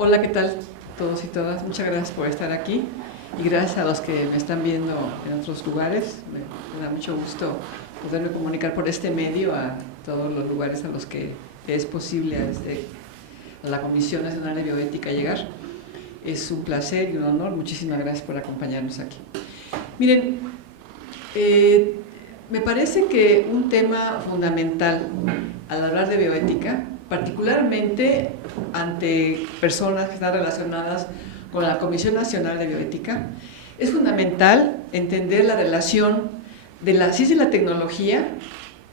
Hola, ¿qué tal todos y todas? Muchas gracias por estar aquí y gracias a los que me están viendo en otros lugares. Me da mucho gusto poderme comunicar por este medio a todos los lugares a los que es posible a la Comisión Nacional de Bioética llegar. Es un placer y un honor. Muchísimas gracias por acompañarnos aquí. Miren, me parece que un tema fundamental al hablar de bioética, particularmente ante personas que están relacionadas con la Comisión Nacional de Bioética, es fundamental entender la relación de la ciencia y la tecnología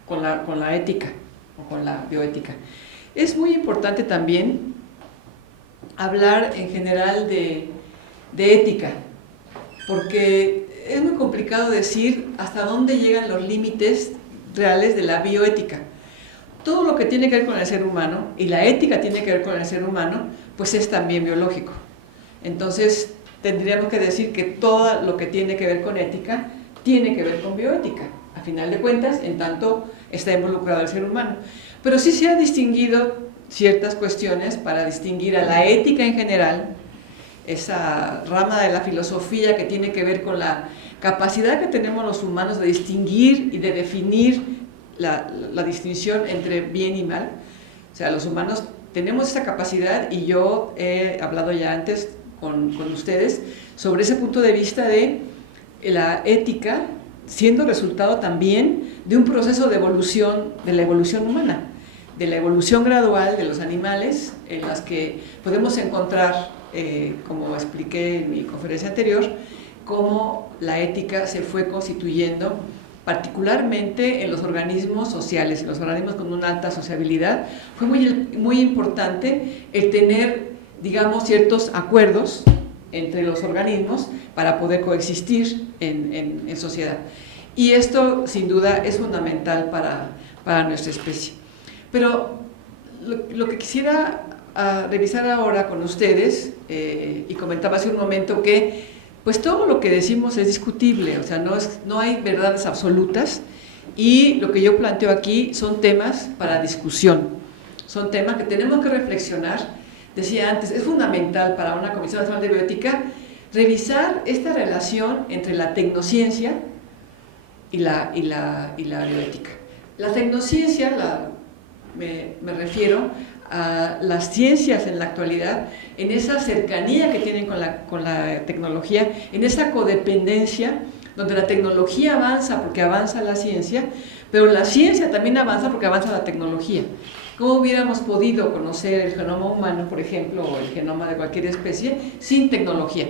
con la ética o con la bioética. Es muy importante también hablar en general de ética, porque es muy complicado decir hasta dónde llegan los límites reales de la bioética. Todo lo que tiene que ver con el ser humano, y la ética tiene que ver con el ser humano, pues es también biológico. Entonces, tendríamos que decir que todo lo que tiene que ver con ética, tiene que ver con bioética. A final de cuentas, en tanto está involucrado el ser humano. Pero sí se han distinguido ciertas cuestiones para distinguir a la ética en general, esa rama de la filosofía que tiene que ver con la capacidad que tenemos los humanos de distinguir y de definir la distinción entre bien y mal. O sea, los humanos tenemos esa capacidad y yo he hablado ya antes con ustedes sobre ese punto de vista de la ética siendo resultado también de un proceso de evolución, de la evolución humana, de la evolución gradual de los animales, en las que podemos encontrar, como expliqué en mi conferencia anterior, cómo la ética se fue constituyendo particularmente en los organismos sociales, en los organismos con una alta sociabilidad. Fue muy importante el tener, digamos, ciertos acuerdos entre los organismos para poder coexistir en sociedad. Y esto, sin duda, es fundamental para nuestra especie. Pero lo que quisiera revisar ahora con ustedes, y comentaba hace un momento que pues todo lo que decimos es discutible, o sea, no hay verdades absolutas, y lo que yo planteo aquí son temas para discusión, son temas que tenemos que reflexionar. Decía antes, es fundamental para una Comisión Nacional de Bioética revisar esta relación entre la tecnociencia y la bioética. La tecnociencia, me refiero a las ciencias en la actualidad, en esa cercanía que tienen con la tecnología, en esa codependencia, donde la tecnología avanza porque avanza la ciencia, pero la ciencia también avanza porque avanza la tecnología. ¿Cómo hubiéramos podido conocer el genoma humano, por ejemplo, o el genoma de cualquier especie, sin tecnología?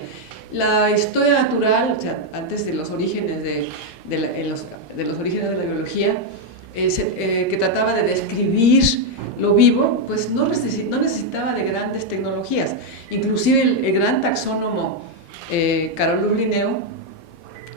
La historia natural, o sea, antes de los orígenes de los orígenes de la biología, que trataba de describir lo vivo, pues no necesitaba de grandes tecnologías. Inclusive el gran taxónomo Carolus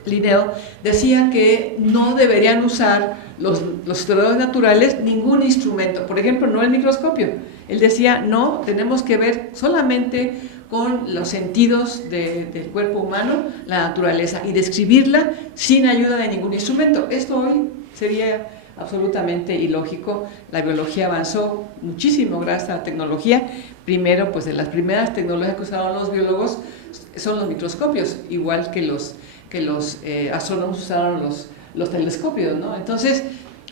Linneo decía que no deberían usar los historiadores naturales ningún instrumento, por ejemplo, no el microscopio. Él decía, no, tenemos que ver solamente con los sentidos del cuerpo humano, la naturaleza, y describirla sin ayuda de ningún instrumento. Esto hoy sería absolutamente ilógico. La biología avanzó muchísimo gracias a la tecnología. Primero, pues de las primeras tecnologías que usaron los biólogos son los microscopios, igual que los astrónomos usaron los telescopios, ¿no? Entonces,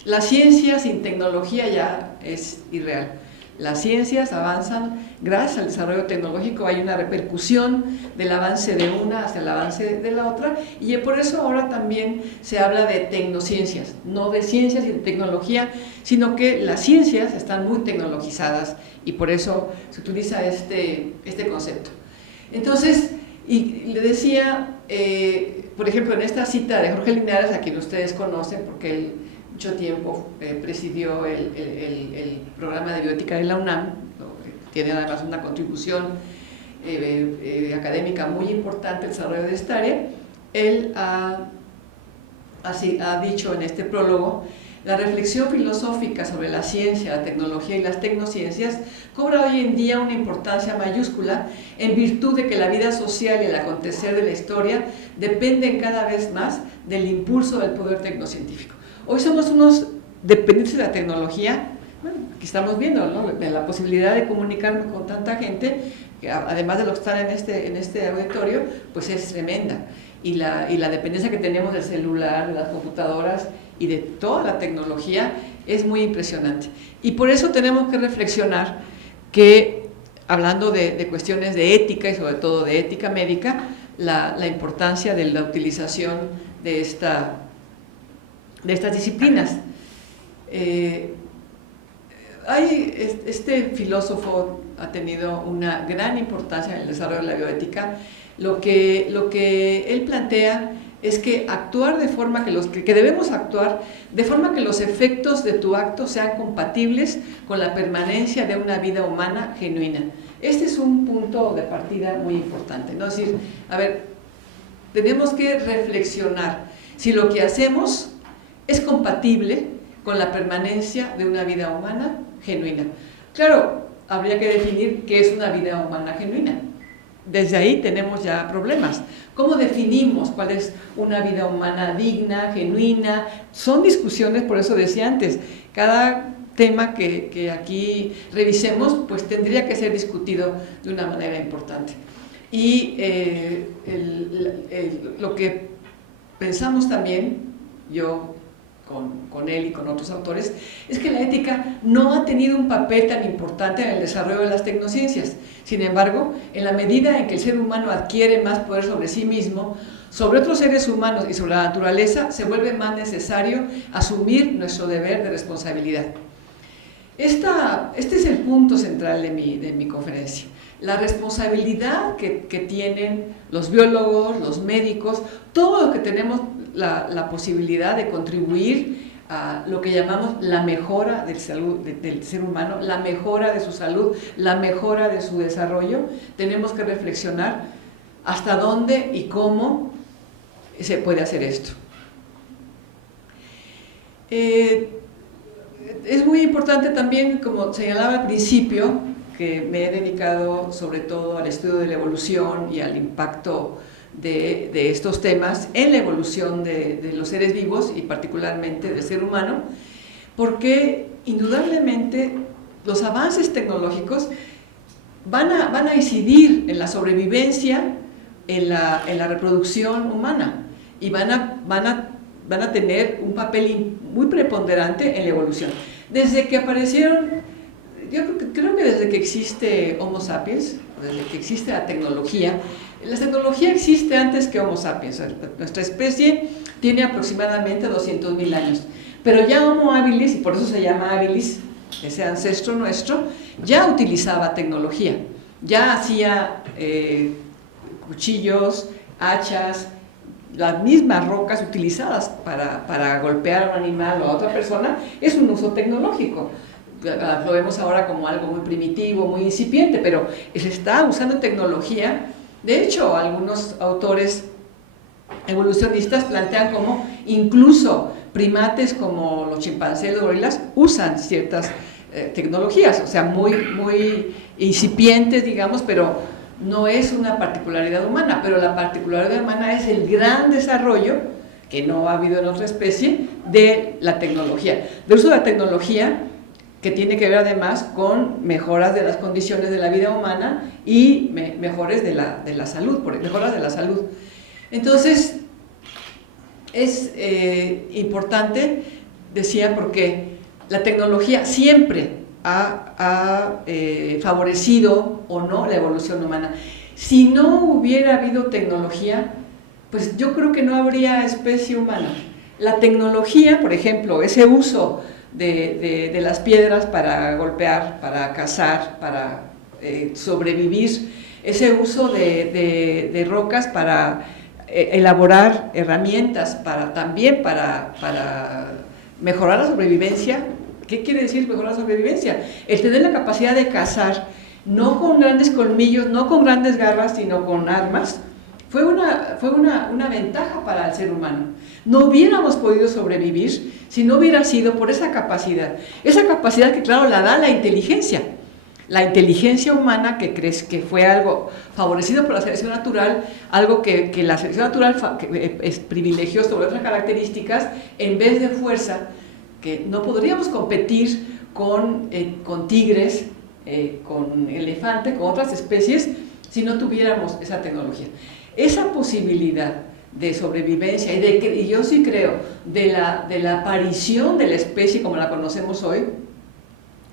la ciencia sin tecnología ya es irreal. Las ciencias avanzan gracias al desarrollo tecnológico, hay una repercusión del avance de una hacia el avance de la otra, y por eso ahora también se habla de tecnociencias, no de ciencias y de tecnología, sino que las ciencias están muy tecnologizadas y por eso se utiliza este concepto. Entonces, y le decía, por ejemplo, en esta cita de Jorge Linares, a quien ustedes conocen porque él mucho tiempo presidió el programa de bioética de la UNAM, tiene además una contribución académica muy importante al desarrollo de esta área. Él ha dicho en este prólogo: la reflexión filosófica sobre la ciencia, la tecnología y las tecnociencias cobra hoy en día una importancia mayúscula en virtud de que la vida social y el acontecer de la historia dependen cada vez más del impulso del poder tecnocientífico. Hoy somos unos dependientes de la tecnología. Bueno, aquí estamos viendo, ¿no?, de la posibilidad de comunicarnos con tanta gente, que además de lo que están en este auditorio, pues es tremenda. Y la dependencia que tenemos del celular, de las computadoras y de toda la tecnología es muy impresionante. Y por eso tenemos que reflexionar que, hablando de cuestiones de ética y sobre todo de ética médica, la importancia de la utilización de estas disciplinas. Este filósofo ha tenido una gran importancia en el desarrollo de la bioética. Lo que él plantea es que actuar de forma que debemos actuar de forma que los efectos de tu acto sean compatibles con la permanencia de una vida humana genuina. Este es un punto de partida muy importante, ¿no? Es decir, a ver, tenemos que reflexionar si lo que hacemos es compatible con la permanencia de una vida humana genuina. Claro, habría que definir qué es una vida humana genuina. Desde ahí tenemos ya problemas. ¿Cómo definimos cuál es una vida humana digna, genuina? Son discusiones, por eso decía antes, cada tema que aquí revisemos, pues tendría que ser discutido de una manera importante. Y lo que pensamos también, yo con él y con otros autores, es que la ética no ha tenido un papel tan importante en el desarrollo de las tecnociencias. Sin embargo, en la medida en que el ser humano adquiere más poder sobre sí mismo, sobre otros seres humanos y sobre la naturaleza, se vuelve más necesario asumir nuestro deber de responsabilidad. Este es el punto central de mi conferencia. La responsabilidad que tienen los biólogos, los médicos, todo lo que tenemos la posibilidad de contribuir a lo que llamamos la mejora del ser humano, la mejora de su salud, la mejora de su desarrollo. Tenemos que reflexionar hasta dónde y cómo se puede hacer esto. Es muy importante también, como señalaba al principio, que me he dedicado sobre todo al estudio de la evolución y al impacto de estos temas en la evolución de los seres vivos y particularmente del ser humano, porque indudablemente los avances tecnológicos van a incidir en la sobrevivencia, en la reproducción humana, y van a tener un papel muy preponderante en la evolución. Desde que aparecieron, yo creo que desde que existe Homo sapiens, desde que existe la tecnología existe antes que Homo sapiens. Nuestra especie tiene aproximadamente 200.000 años, pero ya Homo habilis, y por eso se llama habilis, ese ancestro nuestro, ya utilizaba tecnología, ya hacía cuchillos, hachas, las mismas rocas utilizadas para golpear a un animal o a otra persona. Es un uso tecnológico. Lo vemos ahora como algo muy primitivo, muy incipiente, pero se está usando tecnología. De hecho, algunos autores evolucionistas plantean cómo incluso primates como los chimpancés, los gorilas, usan ciertas tecnologías, o sea, muy incipientes, digamos, pero no es una particularidad humana. Pero la particularidad humana es el gran desarrollo, que no ha habido en otra especie, de la tecnología, del uso de la tecnología, que tiene que ver además con mejoras de las condiciones de la vida humana y mejoras de la salud, mejoras de la salud. Entonces, es importante, decía, porque la tecnología siempre ha favorecido o no la evolución humana. Si no hubiera habido tecnología, pues yo creo que no habría especie humana. La tecnología, por ejemplo, ese uso de las piedras para golpear, para cazar, para sobrevivir, ese uso de rocas para elaborar herramientas, también para mejorar la sobrevivencia. ¿Qué quiere decir mejorar la sobrevivencia? El tener la capacidad de cazar, no con grandes colmillos, no con grandes garras, sino con armas, fue una ventaja para el ser humano. No hubiéramos podido sobrevivir si no hubiera sido por esa capacidad que claro la da la inteligencia humana, que crees que fue algo favorecido por la selección natural, algo que la selección natural privilegió sobre otras características en vez de fuerza, que no podríamos competir con tigres con elefante, con otras especies, si no tuviéramos esa tecnología. Esa posibilidad de sobrevivencia y yo sí creo de la aparición de la especie como la conocemos hoy,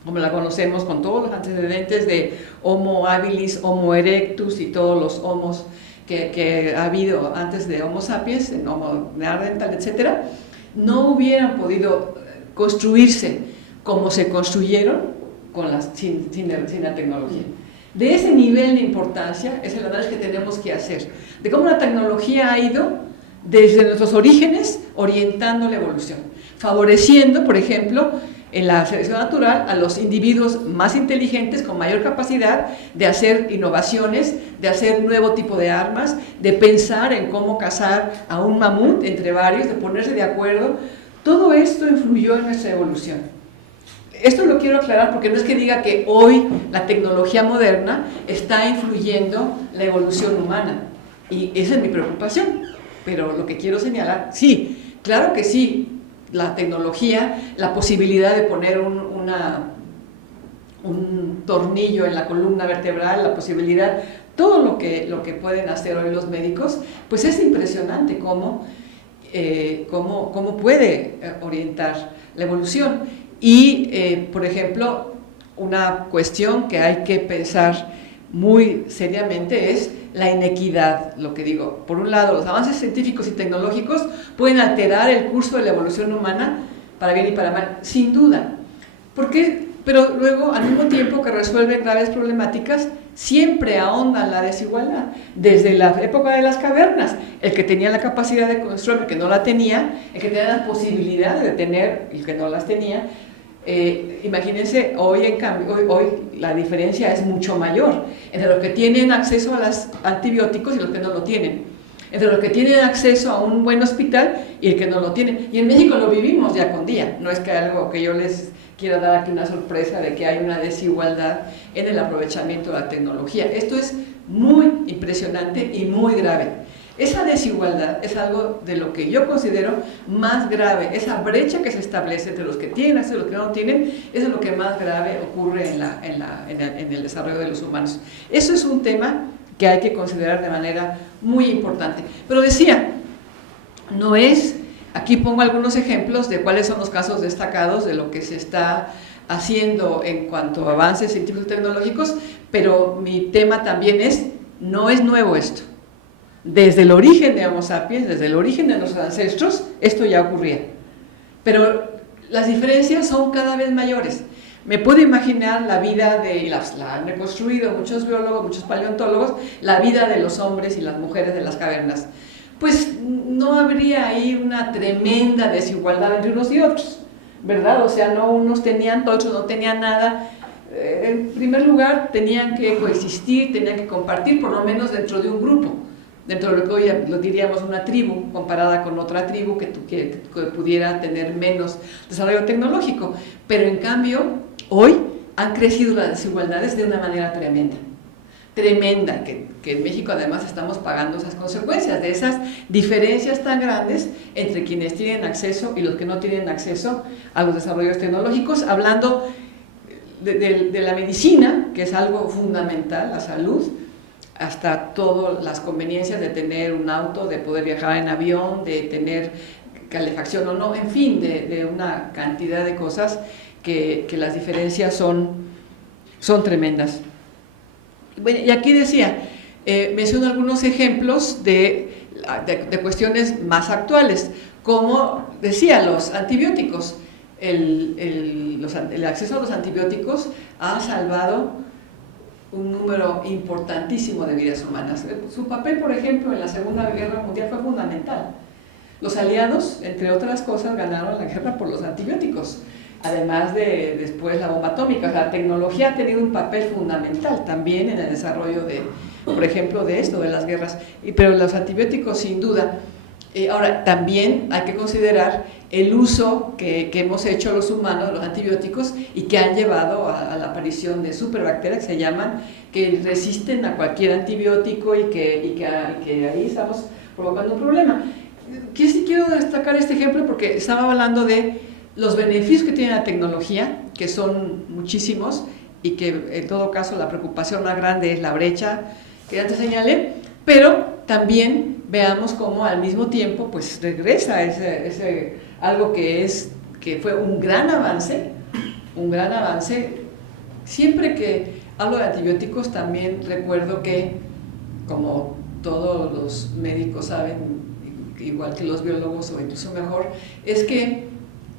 como la conocemos con todos los antecedentes de Homo habilis, Homo erectus y todos los homos que ha habido antes de Homo sapiens, en Homo neanderthal, etc., no hubieran podido construirse como se construyeron sin la tecnología. De ese nivel de importancia es el análisis que tenemos que hacer, de cómo la tecnología ha ido desde nuestros orígenes orientando la evolución, favoreciendo, por ejemplo, en la selección natural a los individuos más inteligentes con mayor capacidad de hacer innovaciones, de hacer nuevo tipo de armas, de pensar en cómo cazar a un mamut entre varios, de ponerse de acuerdo. Todo esto influyó en nuestra evolución. Esto lo quiero aclarar porque no es que diga que hoy la tecnología moderna está influyendo la evolución humana, y esa es mi preocupación, pero lo que quiero señalar, sí, claro que sí, la tecnología, la posibilidad de poner un tornillo en la columna vertebral, la posibilidad, todo lo que pueden hacer hoy los médicos, pues es impresionante cómo puede orientar la evolución. Y, por ejemplo, una cuestión que hay que pensar muy seriamente es la inequidad, lo que digo. Por un lado, los avances científicos y tecnológicos pueden alterar el curso de la evolución humana para bien y para mal, sin duda. Pero luego, al mismo tiempo que resuelven graves problemáticas, siempre ahondan la desigualdad. Desde la época de las cavernas, el que tenía la capacidad de construir, el que no la tenía, el que tenía las posibilidades de tener, el que no las tenía. Imagínense, hoy en cambio, hoy la diferencia es mucho mayor entre los que tienen acceso a los antibióticos y los que no lo tienen, entre los que tienen acceso a un buen hospital y el que no lo tienen. Y en México lo vivimos día con día, no es que algo que yo les quiera dar aquí una sorpresa de que hay una desigualdad en el aprovechamiento de la tecnología. Esto es muy impresionante y muy grave. Esa desigualdad es algo de lo que yo considero más grave. Esa brecha que se establece entre los que tienen acceso y los que no tienen, eso es lo que más grave ocurre en el desarrollo de los humanos. Eso es un tema que hay que considerar de manera muy importante. Pero decía, no es, aquí pongo algunos ejemplos de cuáles son los casos destacados de lo que se está haciendo en cuanto a avances científicos y tecnológicos, pero mi tema también es, no es nuevo esto. Desde el origen de Homo sapiens, desde el origen de nuestros ancestros, esto ya ocurría. Pero las diferencias son cada vez mayores. Me puedo imaginar la vida la han reconstruido muchos biólogos, muchos paleontólogos, la vida de los hombres y las mujeres de las cavernas. Pues no habría ahí una tremenda desigualdad entre unos y otros, ¿verdad? O sea, no unos tenían todo, otros no tenían nada. En primer lugar, tenían que coexistir, tenían que compartir, por lo menos dentro de un grupo. Dentro de lo que hoy lo diríamos una tribu, comparada con otra tribu que pudiera tener menos desarrollo tecnológico. Pero en cambio, hoy han crecido las desigualdades de una manera tremenda. Tremenda, que en México además estamos pagando esas consecuencias de esas diferencias tan grandes entre quienes tienen acceso y los que no tienen acceso a los desarrollos tecnológicos, hablando de la medicina, que es algo fundamental, la salud, hasta todas las conveniencias de tener un auto, de poder viajar en avión, de tener calefacción o no, en fin, de una cantidad de cosas que las diferencias son tremendas. Bueno, y aquí decía, menciono algunos ejemplos de cuestiones más actuales, como decía, los antibióticos. El acceso a los antibióticos ha salvado un número importantísimo de vidas humanas. Su papel, por ejemplo, en la Segunda Guerra Mundial fue fundamental. Los aliados, entre otras cosas, ganaron la guerra por los antibióticos, además de después la bomba atómica. La tecnología ha tenido un papel fundamental también en el desarrollo por ejemplo, de esto, de las guerras. Pero los antibióticos, sin duda. Ahora, también hay que considerar el uso que hemos hecho los humanos de los antibióticos y que han llevado a la aparición de superbacterias que se llaman, que resisten a cualquier antibiótico y que ahí estamos provocando un problema. Quiero destacar este ejemplo porque estaba hablando de los beneficios que tiene la tecnología, que son muchísimos, y que en todo caso la preocupación más grande es la brecha que ya te señalé, pero también veamos cómo al mismo tiempo pues regresa algo que fue un gran avance. Siempre que hablo de antibióticos también recuerdo que, como todos los médicos saben, igual que los biólogos o incluso mejor, es que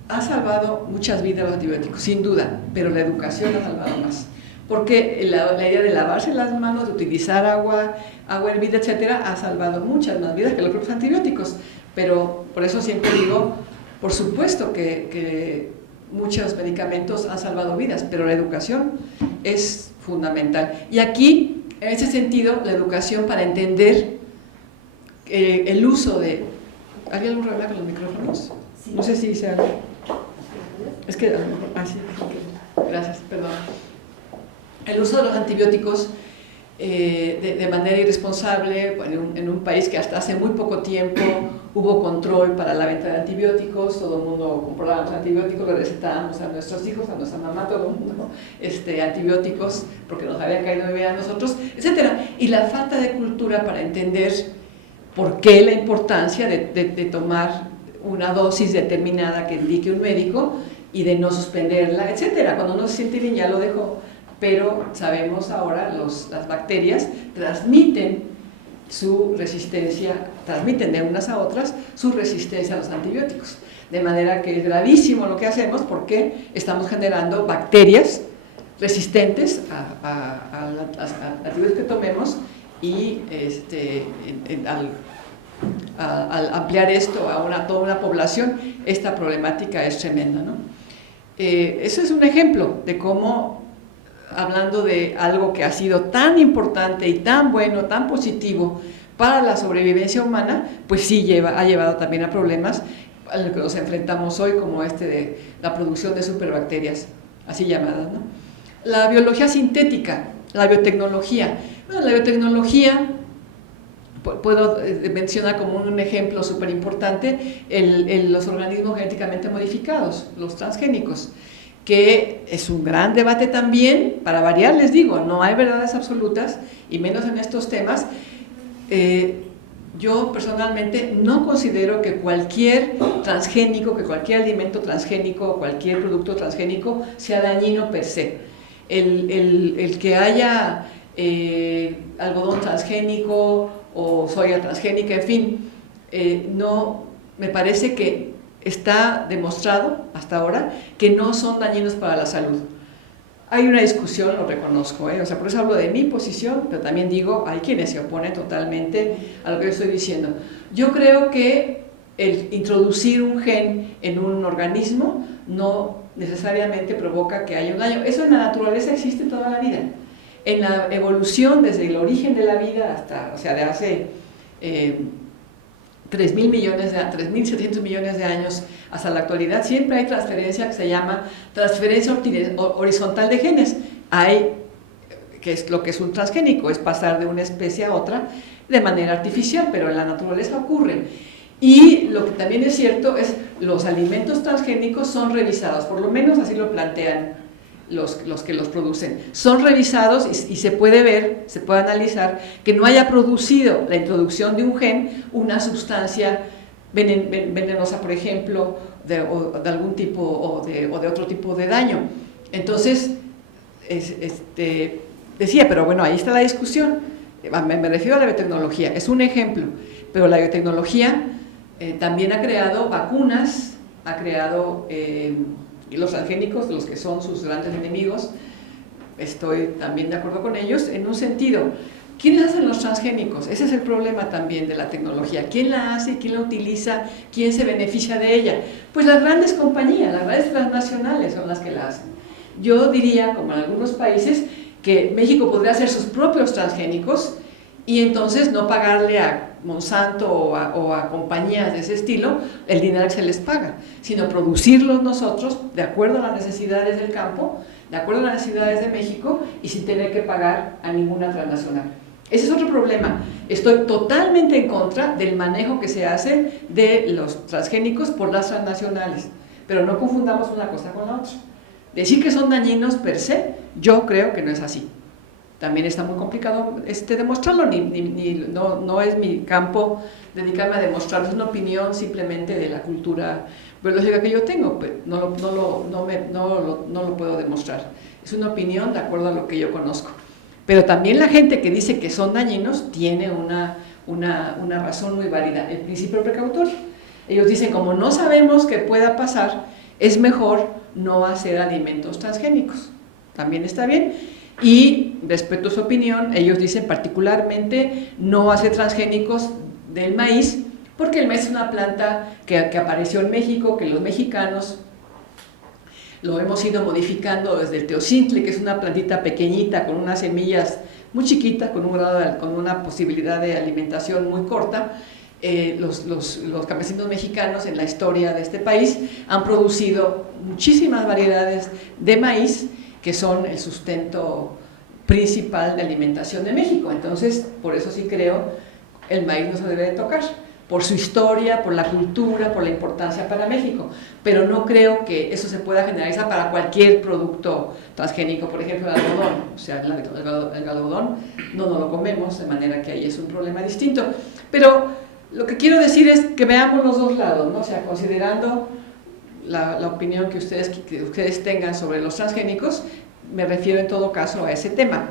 ha salvado muchas vidas los antibióticos, sin duda, pero la educación ha salvado más. Porque la idea de lavarse las manos, de utilizar agua hervida, etcétera, ha salvado muchas más vidas que los propios antibióticos. Pero por eso siempre digo, por supuesto que muchos medicamentos han salvado vidas, pero la educación es fundamental. Y aquí, en ese sentido, la educación para entender el uso de... ¿Hay algún problema con los micrófonos? Sí. No sé si sea... Es que... sí, gracias, perdón. El uso de los antibióticos de manera irresponsable en un país que hasta hace muy poco tiempo hubo control para la venta de antibióticos, todo el mundo compraba los antibióticos, le recetábamos a nuestros hijos, a nuestra mamá, todo el mundo antibióticos porque nos habían caído bien a nosotros, etc. Y la falta de cultura para entender por qué la importancia de tomar una dosis determinada que indique un médico y de no suspenderla, etc. Cuando uno se siente bien ya lo dejó, pero sabemos ahora las bacterias transmiten su resistencia, transmiten de unas a otras su resistencia a los antibióticos, de manera que es gravísimo lo que hacemos porque estamos generando bacterias resistentes a antibióticos que tomemos y al ampliar esto a toda una población, esta problemática es tremenda, ¿no? Eso es un ejemplo de cómo, hablando de algo que ha sido tan importante y tan bueno, tan positivo para la sobrevivencia humana, pues sí ha llevado también a problemas a los que nos enfrentamos hoy, como de la producción de superbacterias, así llamadas, ¿no? La biología sintética, la biotecnología. Bueno, la biotecnología, puedo mencionar como un ejemplo súper importante los organismos genéticamente modificados, los transgénicos, que es un gran debate también. Para variar, les digo, no hay verdades absolutas, y menos en estos temas. Yo personalmente no considero que cualquier transgénico, que cualquier alimento transgénico, cualquier producto transgénico sea dañino per se. El que haya algodón transgénico o soya transgénica, en fin, no, me parece que está demostrado hasta ahora que no son dañinos para la salud. Hay una discusión, lo reconozco, o sea, por eso hablo de mi posición, pero también digo, hay quienes se oponen totalmente a lo que yo estoy diciendo. Yo creo que el introducir un gen en un organismo no necesariamente provoca que haya un daño. Eso en la naturaleza existe toda la vida. En la evolución, desde el origen de la vida hasta, o sea, de hace 3.700 millones de años hasta la actualidad, siempre hay transferencia que se llama transferencia horizontal de genes. Que es lo que es un transgénico, es pasar de una especie a otra de manera artificial, pero en la naturaleza ocurre. Y lo que también es cierto es los alimentos transgénicos son revisados, por lo menos así lo plantean los que los producen. Son revisados y se puede ver, se puede analizar que no haya producido la introducción de un gen una sustancia venenosa, por ejemplo, de algún tipo o de otro tipo de daño. Entonces, decía, pero bueno, ahí está la discusión. Me refiero a la biotecnología, es un ejemplo, pero la biotecnología también ha creado vacunas, ha creado los transgénicos, los que son sus grandes enemigos. Estoy también de acuerdo con ellos en un sentido. ¿Quiénes hacen los transgénicos? Ese es el problema también de la tecnología. ¿Quién la hace? ¿Quién la utiliza? ¿Quién se beneficia de ella? Pues las grandes compañías, las grandes transnacionales son las que la hacen. Yo diría, como en algunos países, que México podría hacer sus propios transgénicos y entonces no pagarle a Monsanto o a compañías de ese estilo el dinero que se les paga, sino producirlos nosotros de acuerdo a las necesidades del campo, de acuerdo a las necesidades de México y sin tener que pagar a ninguna transnacional. Ese es otro problema. Estoy totalmente en contra del manejo que se hace de los transgénicos por las transnacionales, pero no confundamos una cosa con la otra. Decir que son dañinos per se Yo creo que no es así. También está muy complicado demostrarlo, no es mi campo dedicarme a demostrarlo, es una opinión simplemente de la cultura biológica que yo tengo, pero no lo puedo demostrar. Es una opinión de acuerdo a lo que yo conozco. Pero también la gente que dice que son dañinos tiene una razón muy válida, el principio precautorio. Ellos dicen, como no sabemos qué pueda pasar, es mejor no hacer alimentos transgénicos. También está bien. Y respecto a su opinión, ellos dicen particularmente no hacer transgénicos del maíz, porque el maíz es una planta que apareció en México, que los mexicanos lo hemos ido modificando desde el teocintle, que es una plantita pequeñita con unas semillas muy chiquitas, con una posibilidad de alimentación muy corta. Los campesinos mexicanos en la historia de este país han producido muchísimas variedades de maíz que son el sustento principal de alimentación de México. Entonces, por eso sí creo, el maíz no se debe de tocar, por su historia, por la cultura, por la importancia para México, pero no creo que eso se pueda generalizar para cualquier producto transgénico, por ejemplo el algodón, o sea, el algodón no lo comemos, de manera que ahí es un problema distinto. Pero lo que quiero decir es que veamos los dos lados, ¿no? O sea, considerando la opinión que ustedes tengan sobre los transgénicos, me refiero en todo caso a ese tema.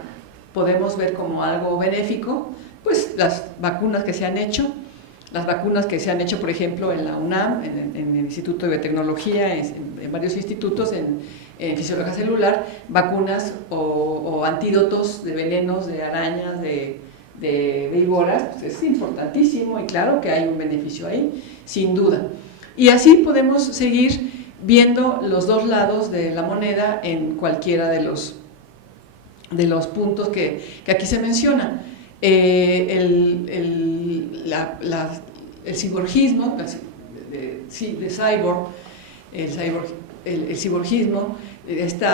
Podemos ver como algo benéfico, pues las vacunas que se han hecho, por ejemplo, en la UNAM, en el Instituto de Biotecnología, en varios institutos, en fisiología celular, vacunas o antídotos de venenos, de arañas, de víboras, pues es importantísimo y claro que hay un beneficio ahí, sin duda. Y así podemos seguir viendo los dos lados de la moneda en cualquiera de los puntos que aquí se mencionan. El ciborgismo, de cyborg, el ciborgismo, este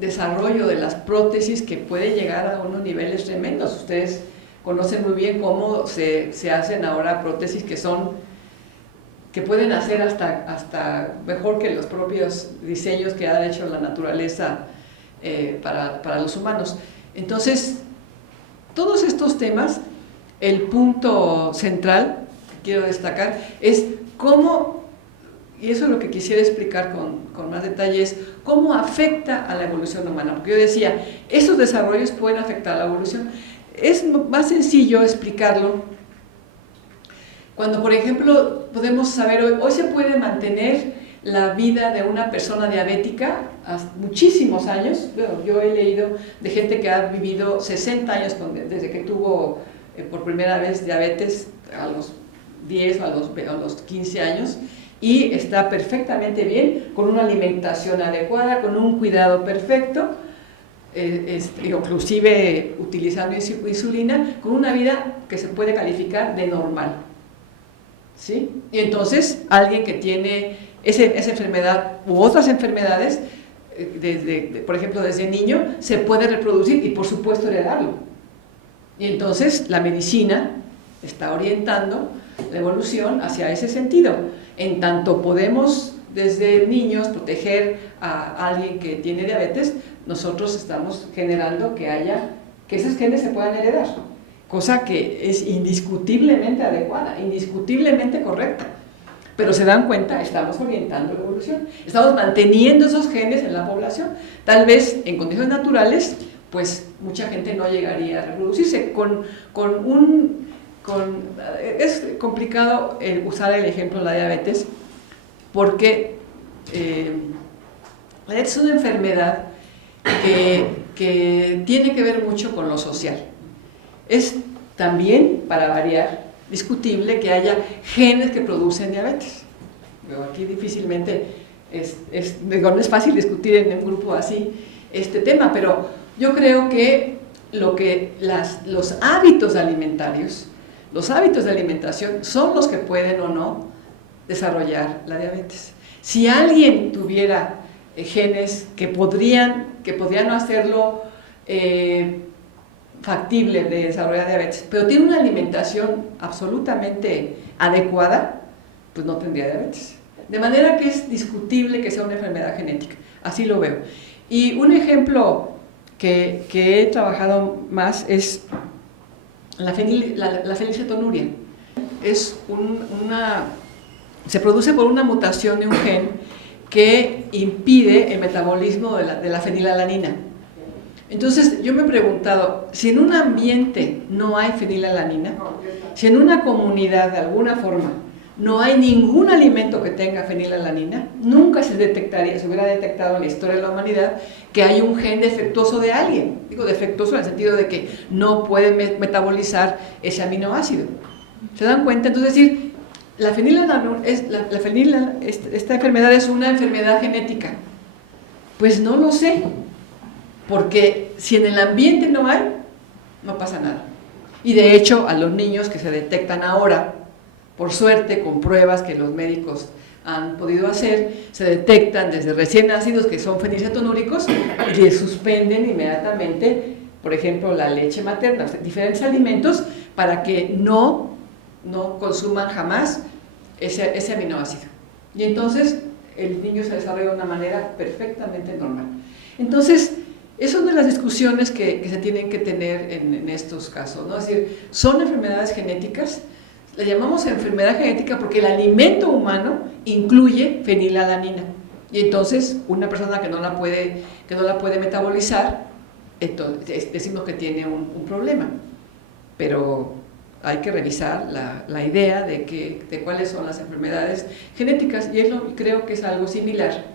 desarrollo de las prótesis que puede llegar a unos niveles tremendos. Ustedes conocen muy bien cómo se hacen ahora prótesis que pueden hacer hasta mejor que los propios diseños que ha hecho la naturaleza para los humanos. Entonces, todos estos temas, el punto central que quiero destacar es cómo, y eso es lo que quisiera explicar con más detalles, cómo afecta a la evolución humana. Porque yo decía, esos desarrollos pueden afectar a la evolución. Es más sencillo explicarlo cuando, por ejemplo, podemos saber, hoy se puede mantener la vida de una persona diabética hasta muchísimos años. Yo he leído de gente que ha vivido 60 años desde que tuvo por primera vez diabetes a los 10 o a los 15 años y está perfectamente bien, con una alimentación adecuada, con un cuidado perfecto, inclusive utilizando insulina, con una vida que se puede calificar de normal. ¿Sí? Y entonces alguien que tiene esa enfermedad u otras enfermedades, por ejemplo desde niño, se puede reproducir y por supuesto heredarlo. Y entonces la medicina está orientando la evolución hacia ese sentido. En tanto podemos desde niños proteger a alguien que tiene diabetes, nosotros estamos generando que esos genes se puedan heredar, cosa que es indiscutiblemente adecuada, indiscutiblemente correcta. Pero se dan cuenta, estamos orientando la evolución, estamos manteniendo esos genes en la población. Tal vez en condiciones naturales, pues mucha gente no llegaría a reproducirse. Es complicado usar el ejemplo de la diabetes, porque la diabetes es una enfermedad que tiene que ver mucho con lo social. Es también, para variar, discutible que haya genes que producen diabetes. Pero aquí difícilmente no es fácil discutir en un grupo así este tema, pero yo creo que los hábitos alimentarios, los hábitos de alimentación son los que pueden o no desarrollar la diabetes. Si alguien tuviera genes que podrían no hacerlo factible de desarrollar diabetes, pero tiene una alimentación absolutamente adecuada, pues no tendría diabetes. De manera que es discutible que sea una enfermedad genética, así lo veo. Y un ejemplo que he trabajado más es la fenilcetonuria. Se produce por una mutación de un gen que impide el metabolismo de la fenilalanina. Entonces yo me he preguntado, si en un ambiente no hay fenilalanina, si en una comunidad de alguna forma no hay ningún alimento que tenga fenilalanina, nunca se hubiera detectado en la historia de la humanidad que hay un gen defectuoso de alguien. Digo defectuoso en el sentido de que no puede metabolizar ese aminoácido. ¿Se dan cuenta? Entonces, decir, esta enfermedad es una enfermedad genética. Pues no lo sé, porque si en el ambiente no hay, no pasa nada. Y de hecho, a los niños que se detectan ahora, por suerte, con pruebas que los médicos han podido hacer, se detectan desde recién nacidos que son fenilcetonúricos y les suspenden inmediatamente, por ejemplo, la leche materna, diferentes alimentos para que no consuman jamás ese aminoácido. Y entonces el niño se desarrolla de una manera perfectamente normal. Entonces, esas son de las discusiones que se tienen que tener en estos casos, ¿no? Es decir, son enfermedades genéticas. Le llamamos enfermedad genética porque el alimento humano incluye fenilalanina. Y entonces, una persona que no la puede metabolizar, entonces decimos que tiene un problema. Pero hay que revisar la idea de cuáles son las enfermedades genéticas, y creo que es algo similar,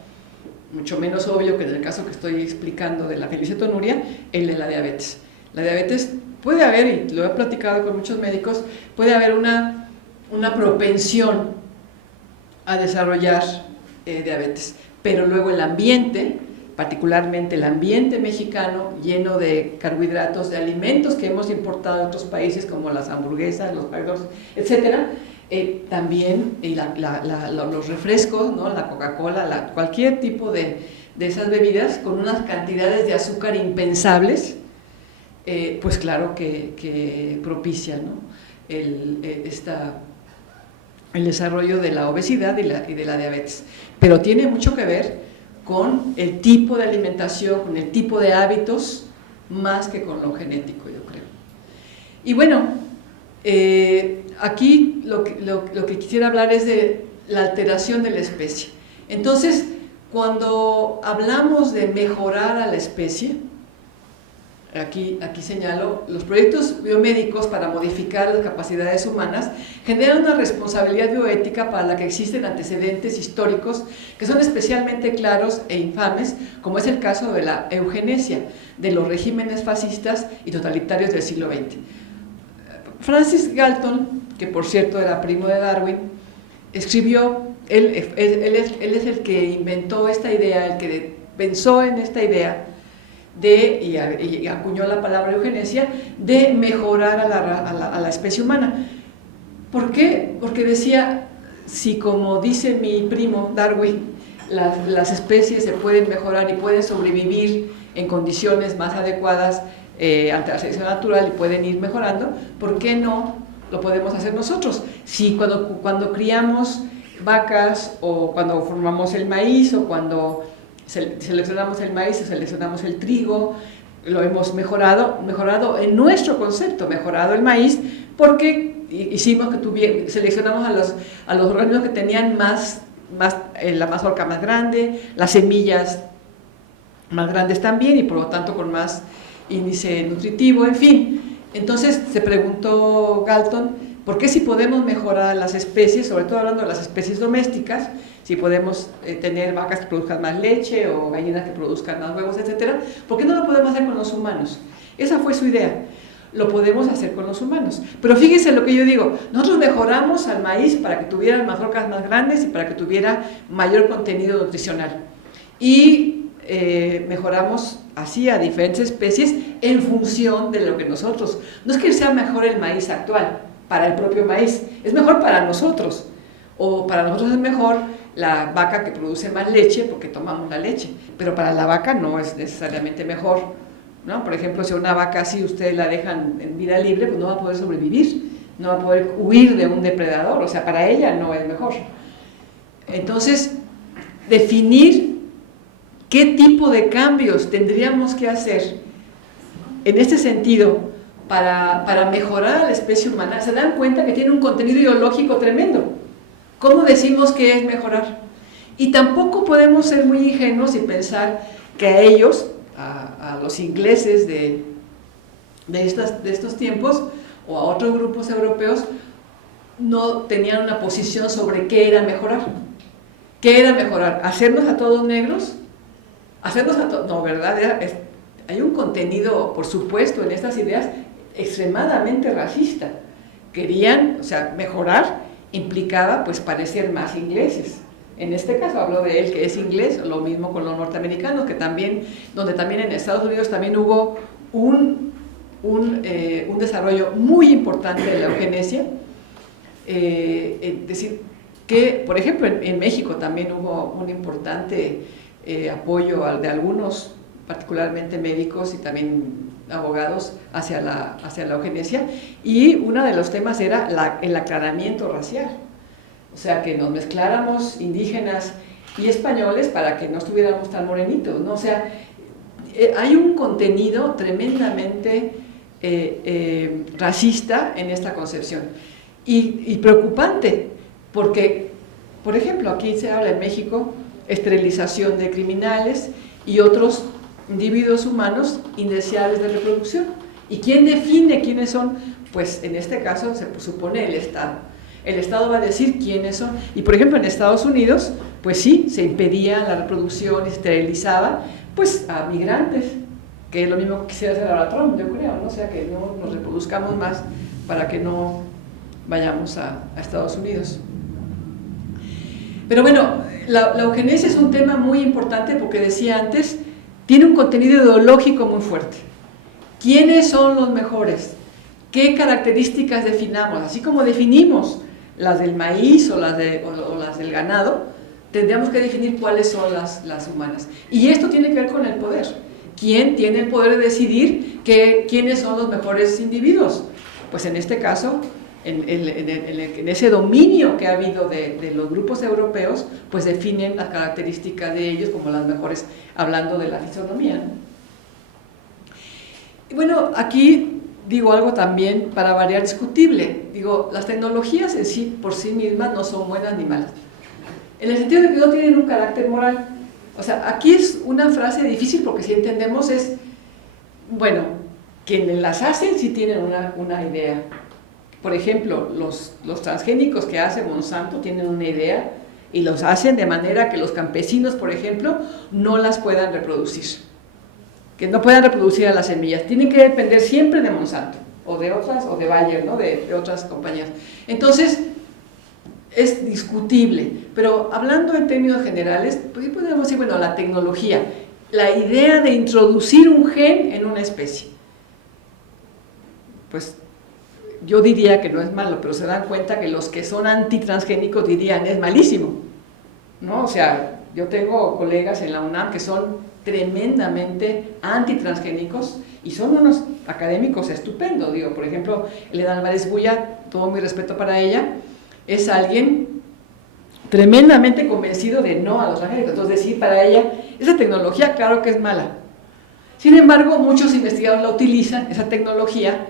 mucho menos obvio que en el caso que estoy explicando de la fenilcetonuria, el de la diabetes. La diabetes puede haber, y lo he platicado con muchos médicos, puede haber una propensión a desarrollar diabetes, pero luego el ambiente, particularmente el ambiente mexicano, lleno de carbohidratos, de alimentos que hemos importado de otros países como las hamburguesas, los hot dogs, etcétera, también los refrescos, ¿no? La Coca-Cola, cualquier tipo de esas bebidas con unas cantidades de azúcar impensables, pues claro que propician, ¿no? el desarrollo de la obesidad y de la diabetes. Pero tiene mucho que ver con el tipo de alimentación, con el tipo de hábitos, más que con lo genético, yo creo. Y bueno, aquí lo que quisiera hablar es de la alteración de la especie. Entonces, cuando hablamos de mejorar a la especie, aquí señalo, los proyectos biomédicos para modificar las capacidades humanas generan una responsabilidad bioética para la que existen antecedentes históricos que son especialmente claros e infames, como es el caso de la eugenesia de los regímenes fascistas y totalitarios del siglo XX. Francis Galton, que por cierto era primo de Darwin, escribió, él es el que inventó esta idea, el que pensó en esta idea y acuñó la palabra eugenesia, de mejorar a la especie humana. ¿Por qué? Porque decía, si como dice mi primo Darwin, las especies se pueden mejorar y pueden sobrevivir en condiciones más adecuadas ante la selección natural y pueden ir mejorando, ¿por qué no lo podemos hacer nosotros? Si cuando criamos vacas, o cuando formamos el maíz, o cuando seleccionamos el maíz o seleccionamos el trigo, lo hemos mejorado en nuestro concepto, mejorado el maíz, porque hicimos seleccionamos a los organismos que tenían la mazorca más grande, las semillas más grandes también, y por lo tanto con más índice nutritivo, en fin. Entonces se preguntó Galton, ¿por qué si podemos mejorar las especies, sobre todo hablando de las especies domésticas, si podemos tener vacas que produzcan más leche o gallinas que produzcan más huevos, etcétera, ¿por qué no lo podemos hacer con los humanos? Esa fue su idea. Lo podemos hacer con los humanos. Pero fíjense lo que yo digo, nosotros mejoramos al maíz para que tuviera mazorcas más grandes y para que tuviera mayor contenido nutricional. Y mejoramos así a diferentes especies en función de lo que nosotros. No es que sea mejor el maíz actual para el propio maíz, es mejor para nosotros. O para nosotros es mejor la vaca que produce más leche porque tomamos la leche, pero para la vaca no es necesariamente mejor, ¿no? Por ejemplo, si una vaca así ustedes la dejan en vida libre, pues no va a poder sobrevivir, no va a poder huir de un depredador, o sea, para ella no es mejor. Entonces, definir qué tipo de cambios tendríamos que hacer en este sentido, para mejorar a la especie humana, se dan cuenta que tiene un contenido ideológico tremendo. ¿Cómo decimos que es mejorar? Y tampoco podemos ser muy ingenuos y pensar que a ellos, a los ingleses de estos tiempos, o a otros grupos europeos, no tenían una posición sobre qué era mejorar. ¿Qué era mejorar? ¿Hacernos a todos negros? ¿Hacernos a todos? No, ¿verdad? Hay un contenido, por supuesto, en estas ideas extremadamente racista. Querían, o sea, mejorar implicaba pues parecer más ingleses. En este caso hablo de él que es inglés, lo mismo con los norteamericanos, que también, donde también en Estados Unidos también hubo un desarrollo muy importante de la eugenesia. Es decir, que por ejemplo en México también hubo un importante apoyo de algunos, particularmente médicos y también abogados, hacia la eugenesia, y uno de los temas era el aclaramiento racial, o sea, que nos mezcláramos indígenas y españoles para que no estuviéramos tan morenitos, ¿no? O sea, hay un contenido tremendamente racista en esta concepción, y preocupante, porque, por ejemplo, aquí se habla en México esterilización de criminales y otros individuos humanos indeseables de reproducción. ¿Y quién define quiénes son? Pues en este caso se supone el Estado. El Estado va a decir quiénes son. Y por ejemplo en Estados Unidos, pues sí, se impedía la reproducción y se esterilizaba pues a migrantes, que es lo mismo que quisiera hacer ahora Trump, yo creo, ¿no? O sea, que no nos reproduzcamos más para que no vayamos a Estados Unidos. Pero bueno, la eugenesia es un tema muy importante porque decía antes, tiene un contenido ideológico muy fuerte. ¿Quiénes son los mejores? ¿Qué características definamos? Así como definimos las del maíz o las del ganado, tendríamos que definir cuáles son las humanas. Y esto tiene que ver con el poder. ¿Quién tiene el poder de decidir quiénes son los mejores individuos? Pues en este caso, en ese dominio que ha habido de los grupos europeos, pues definen las características de ellos como las mejores, hablando de la fisonomía, ¿no? Y bueno, aquí digo algo también para variar discutible. Digo, las tecnologías en sí, por sí mismas, no son buenas ni malas, en el sentido de que no tienen un carácter moral. O sea, aquí es una frase difícil porque si entendemos es, bueno, quienes las hacen sí tienen una idea. Por ejemplo, los transgénicos que hace Monsanto tienen una idea y los hacen de manera que los campesinos, por ejemplo, no las puedan reproducir, que no puedan reproducir a las semillas, tienen que depender siempre de Monsanto o de otras, o de Bayer, ¿no? de otras compañías. Entonces, es discutible, pero hablando en términos generales, pues podemos decir, bueno, la tecnología, la idea de introducir un gen en una especie, pues yo diría que no es malo, pero se dan cuenta que los que son antitransgénicos dirían, es malísimo, ¿no? O sea, yo tengo colegas en la UNAM que son tremendamente antitransgénicos y son unos académicos estupendos, digo, por ejemplo, Elena Álvarez Bulla, todo mi respeto para ella, es alguien tremendamente convencido de no a los transgénicos, entonces decir para ella, esa tecnología claro que es mala. Sin embargo, muchos investigadores la utilizan, esa tecnología,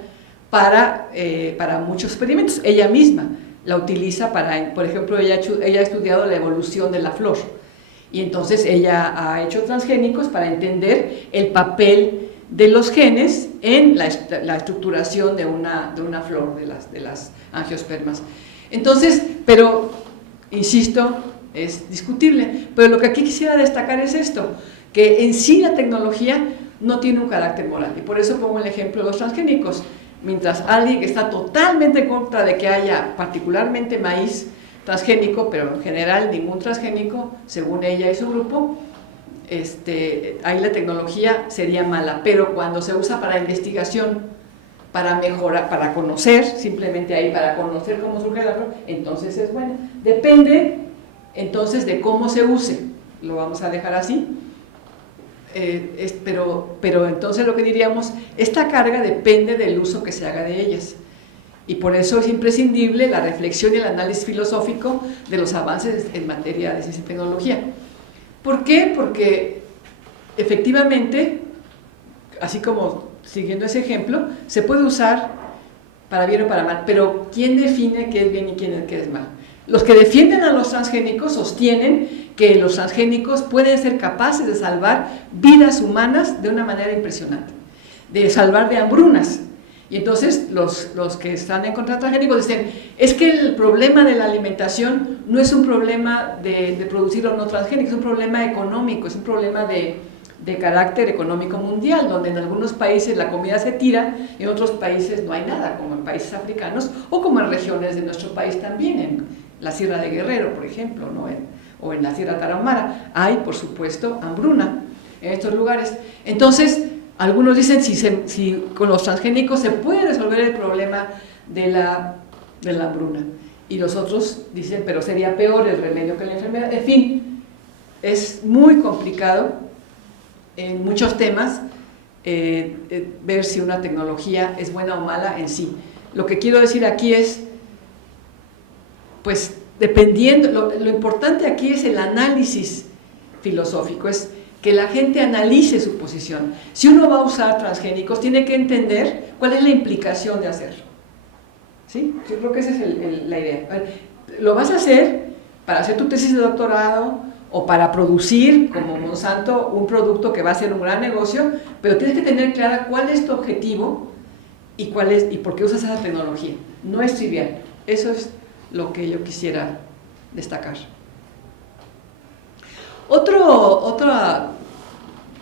para muchos experimentos. Ella misma la utiliza para, por ejemplo, ella ha estudiado la evolución de la flor y entonces ella ha hecho transgénicos para entender el papel de los genes en la estructuración de una flor, de las angiospermas. Entonces, pero, insisto, es discutible, pero lo que aquí quisiera destacar es esto, que en sí la tecnología no tiene un carácter moral, y por eso pongo el ejemplo de los transgénicos. Mientras alguien que está totalmente en contra de que haya particularmente maíz transgénico, pero en general ningún transgénico, según ella y su grupo, ahí la tecnología sería mala, pero cuando se usa para investigación, para mejorar, para conocer, simplemente ahí para conocer cómo surge la flor, entonces es buena. Depende entonces de cómo se use, lo vamos a dejar así. Pero entonces lo que diríamos, esta carga depende del uso que se haga de ellas, y por eso es imprescindible la reflexión y el análisis filosófico de los avances en materia de ciencia y tecnología. ¿Por qué? Porque efectivamente, así como siguiendo ese ejemplo, se puede usar para bien o para mal, pero ¿quién define qué es bien y qué es mal? Los que defienden a los transgénicos sostienen que los transgénicos pueden ser capaces de salvar vidas humanas de una manera impresionante, de salvar de hambrunas. Y entonces los que están en contra de transgénicos dicen, es que el problema de la alimentación no es un problema de producir o no transgénicos, es un problema económico, es un problema de carácter económico mundial, donde en algunos países la comida se tira, en otros países no hay nada, como en países africanos o como en regiones de nuestro país también, en la Sierra de Guerrero, por ejemplo, ¿no? O en la Sierra Tarahumara, hay, por supuesto, hambruna en estos lugares. Entonces, algunos dicen si con los transgénicos se puede resolver el problema de la hambruna, y los otros dicen, pero sería peor el remedio que la enfermedad. En fin, es muy complicado en muchos temas ver si una tecnología es buena o mala en sí. Lo que quiero decir aquí es, pues dependiendo, lo importante aquí es el análisis filosófico, es que la gente analice su posición. Si uno va a usar transgénicos, tiene que entender cuál es la implicación de hacerlo. ¿Sí? Yo creo que esa es la idea. Lo vas a hacer para hacer tu tesis de doctorado o para producir, como Monsanto, un producto que va a ser un gran negocio, pero tienes que tener clara cuál es tu objetivo y por qué usas esa tecnología. No es trivial. Eso es lo que yo quisiera destacar. Otra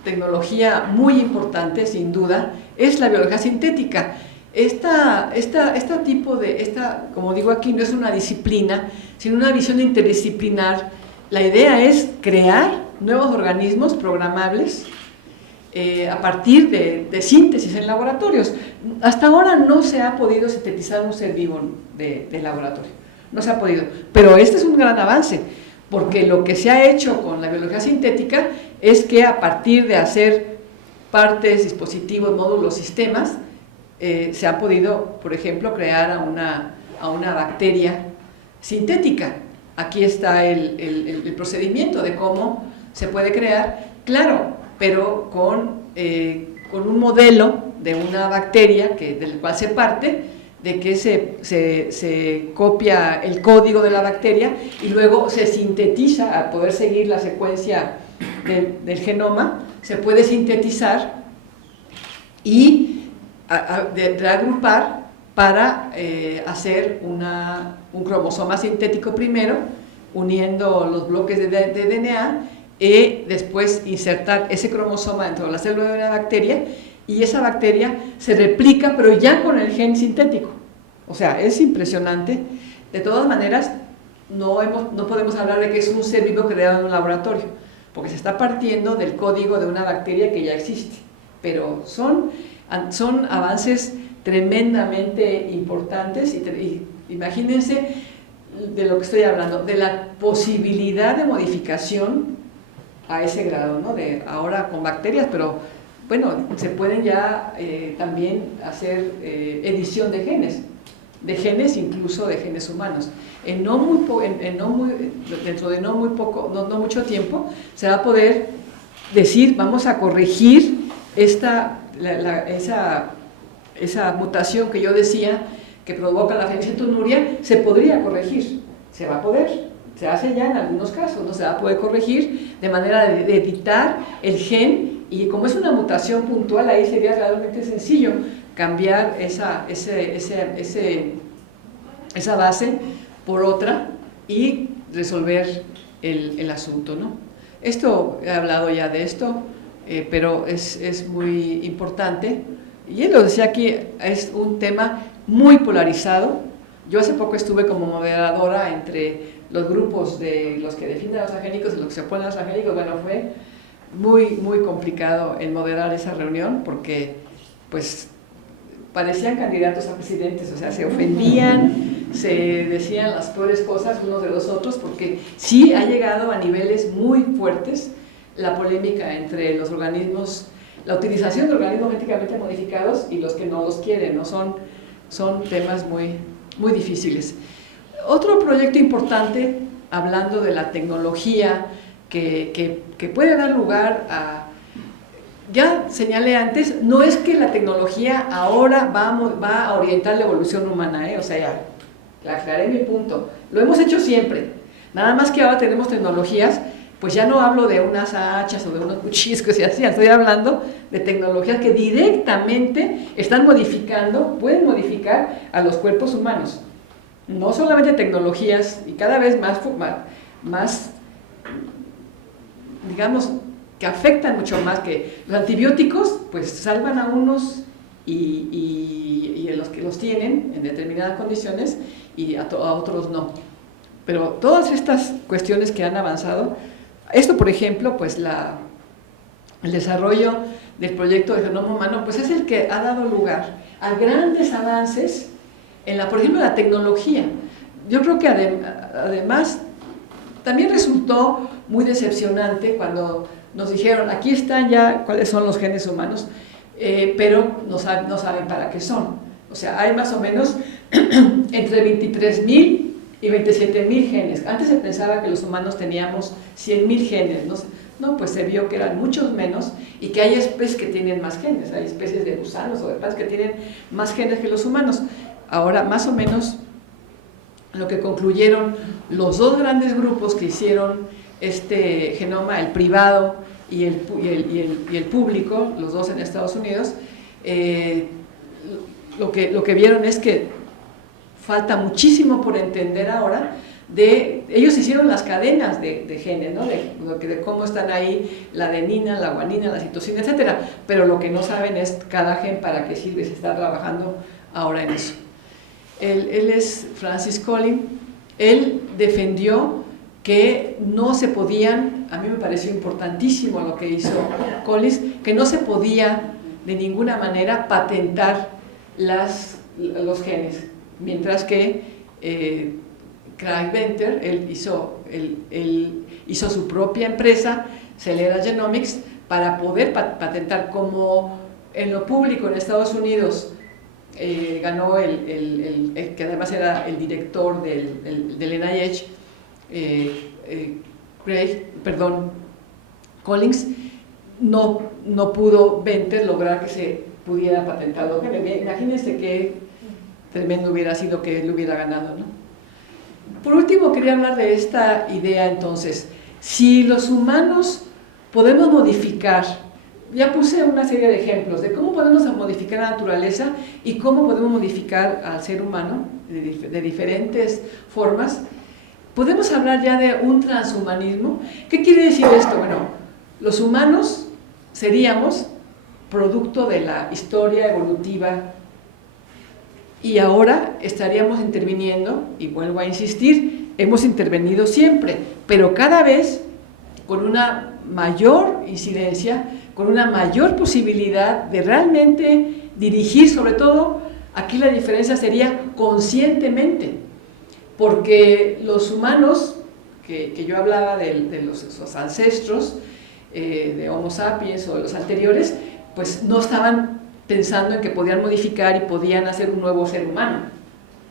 tecnología muy importante, sin duda, es la biología sintética. Como digo aquí, no es una disciplina, sino una visión interdisciplinar. La idea es crear nuevos organismos programables a partir de síntesis en laboratorios. Hasta ahora no se ha podido sintetizar un ser vivo de laboratorio, no se ha podido, pero este es un gran avance, porque lo que se ha hecho con la biología sintética es que a partir de hacer partes, dispositivos, módulos, sistemas, se ha podido, por ejemplo, crear a una bacteria sintética. Aquí está el procedimiento de cómo se puede crear, claro, pero con un modelo de una bacteria del cual se parte, de que se copia el código de la bacteria y luego se sintetiza, al poder seguir la secuencia del genoma, se puede sintetizar y reagrupar para hacer un cromosoma sintético primero, uniendo los bloques de DNA, y después insertar ese cromosoma dentro de la célula de una bacteria, y esa bacteria se replica, pero ya con el gen sintético. O sea, es impresionante. De todas maneras, no podemos hablar de que es un ser vivo creado en un laboratorio, porque se está partiendo del código de una bacteria que ya existe. Pero son avances tremendamente importantes, y imagínense de lo que estoy hablando, de la posibilidad de modificación a ese grado, ¿no? Ahora con bacterias, pero bueno, se pueden ya también hacer edición de genes, incluso de genes humanos. Dentro de no mucho tiempo, se va a poder decir, vamos a corregir esa mutación que yo decía que provoca la fenilcetonuria, se podría corregir, se va a poder, se hace ya en algunos casos, ¿no? Se va a poder corregir de manera de editar el gen, y como es una mutación puntual, ahí sería realmente sencillo cambiar esa base por otra y resolver el asunto, ¿no? He hablado ya de esto, pero es muy importante, y él lo decía aquí, es un tema muy polarizado. Yo hace poco estuve como moderadora entre los grupos de los que defienden a los transgénicos y los que se oponen a los transgénicos. Bueno, fue muy, muy complicado el moderar esa reunión, porque pues parecían candidatos a presidentes, o sea, se ofendían, se decían las peores cosas unos de los otros, porque sí ha llegado a niveles muy fuertes la polémica entre los organismos, la utilización de organismos genéticamente modificados y los que no los quieren, ¿no? Son temas muy, muy difíciles. Otro proyecto importante, hablando de la tecnología, que puede dar lugar a ya señalé antes, no es que la tecnología ahora va a orientar la evolución humana, o sea, ya aclaré mi punto. Lo hemos hecho siempre, nada más que ahora tenemos tecnologías, pues ya no hablo de unas hachas o de unos cuchillos que se hacían, estoy hablando de tecnologías que directamente están modificando, pueden modificar a los cuerpos humanos. No solamente tecnologías, y cada vez más digamos, que afectan mucho más, que los antibióticos pues salvan a unos y a los que los tienen en determinadas condiciones y a otros no. Pero todas estas cuestiones que han avanzado, esto por ejemplo, pues el desarrollo del proyecto de genoma humano, pues es el que ha dado lugar a grandes avances en por ejemplo, la tecnología. Yo creo que además también resultó muy decepcionante cuando nos dijeron, aquí están ya cuáles son los genes humanos, pero no saben para qué son. O sea, hay más o menos entre 23.000 y 27.000 genes. Antes se pensaba que los humanos teníamos 100.000 genes, no, pues se vio que eran muchos menos y que hay especies que tienen más genes, hay especies de gusanos o de plantas que tienen más genes que los humanos. Ahora, más o menos, lo que concluyeron los dos grandes grupos que hicieron este genoma, el privado y el público, los dos en Estados Unidos, lo que vieron es que falta muchísimo por entender ahora. Ellos hicieron las cadenas de genes, ¿no? de cómo están ahí la adenina, la guanina, la citosina, etcétera, pero lo que no saben es cada gen para qué sirve, se está trabajando ahora en eso. Él es Francis Collins. Él defendió que no se podían, a mí me pareció importantísimo lo que hizo Collins, que no se podía de ninguna manera patentar los genes, mientras que Craig Venter, él hizo su propia empresa, Celera Genomics, para poder patentar. Como en lo público en Estados Unidos ganó que además era el director del NIH, Collins, no pudo Venter lograr que se pudiera patentar los genes. Imagínense qué tremendo hubiera sido que él hubiera ganado, ¿no? Por último, quería hablar de esta idea entonces. Si los humanos podemos modificar, ya puse una serie de ejemplos de cómo podemos modificar la naturaleza y cómo podemos modificar al ser humano de diferentes formas. Podemos hablar ya de un transhumanismo. ¿Qué quiere decir esto? Bueno, los humanos seríamos producto de la historia evolutiva y ahora estaríamos interviniendo, y vuelvo a insistir, hemos intervenido siempre, pero cada vez con una mayor incidencia, con una mayor posibilidad de realmente dirigir, sobre todo, aquí la diferencia sería conscientemente, porque los humanos, que yo hablaba de los ancestros, de Homo sapiens o de los anteriores, pues no estaban pensando en que podían modificar y podían hacer un nuevo ser humano.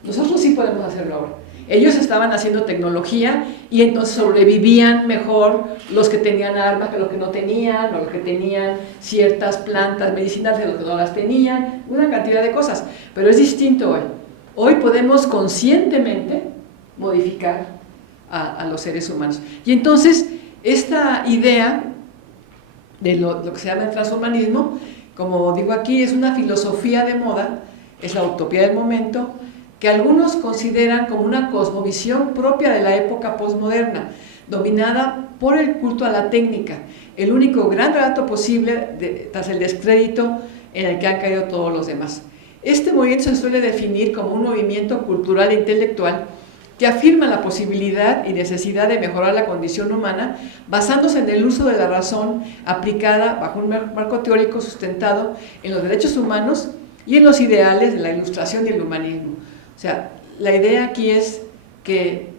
Nosotros sí podemos hacerlo ahora. Ellos estaban haciendo tecnología y entonces sobrevivían mejor los que tenían armas que los que no tenían, o los que tenían ciertas plantas medicinales de los que no las tenían, una cantidad de cosas. Pero es distinto hoy. Hoy podemos conscientemente modificar a los seres humanos. Y entonces, esta idea de lo que se llama el transhumanismo, como digo aquí, es una filosofía de moda, es la utopía del momento, que algunos consideran como una cosmovisión propia de la época postmoderna, dominada por el culto a la técnica, el único gran relato posible tras el descrédito en el que han caído todos los demás. Este movimiento se suele definir como un movimiento cultural e intelectual que afirma la posibilidad y necesidad de mejorar la condición humana basándose en el uso de la razón aplicada bajo un marco teórico sustentado en los derechos humanos y en los ideales de la Ilustración y el humanismo. O sea, la idea aquí es que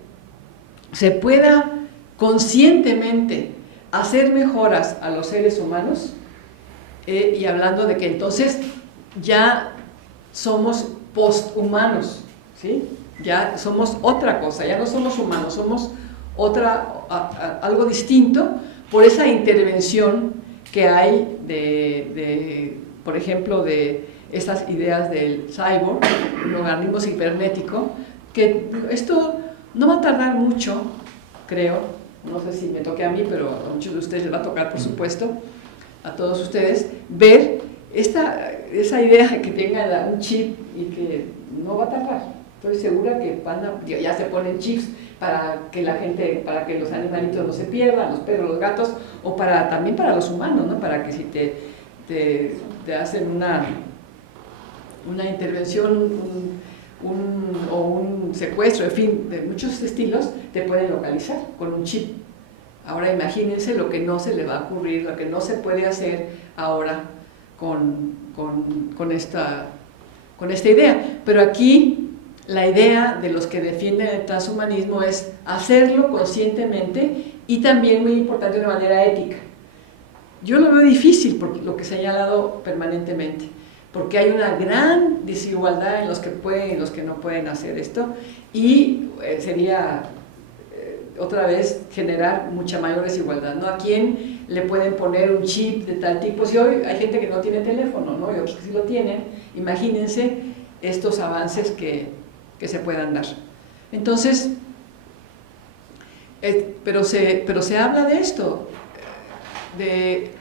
se pueda conscientemente hacer mejoras a los seres humanos, y hablando de que entonces ya somos posthumanos, ¿sí? Ya somos otra cosa, ya no somos humanos, somos algo distinto por esa intervención que hay por ejemplo, de estas ideas del cyborg, un organismo cibernético, que esto no va a tardar mucho, creo, no sé si me toque a mí, pero a muchos de ustedes les va a tocar, por supuesto, a todos ustedes, ver esa idea que tenga un chip y que no va a tardar. Estoy segura que ya se ponen chips para que la gente, para que los animalitos no se pierdan, los perros, los gatos, o también para los humanos, ¿no? Para que si te hacen una intervención, o un secuestro, en fin, de muchos estilos, te pueden localizar con un chip. Ahora imagínense lo que no se le va a ocurrir, lo que no se puede hacer ahora con esta idea. Pero aquí la idea de los que defienden el transhumanismo es hacerlo conscientemente y también, muy importante, de una manera ética. Yo lo veo difícil, por lo que he señalado permanentemente, porque hay una gran desigualdad en los que pueden y los que no pueden hacer esto, y sería otra vez generar mucha mayor desigualdad, ¿no? ¿A quién le pueden poner un chip de tal tipo? Si hoy hay gente que no tiene teléfono, ¿no? Y otros que sí lo tienen, imagínense estos avances que se puedan dar. Entonces, pero se habla de esto, de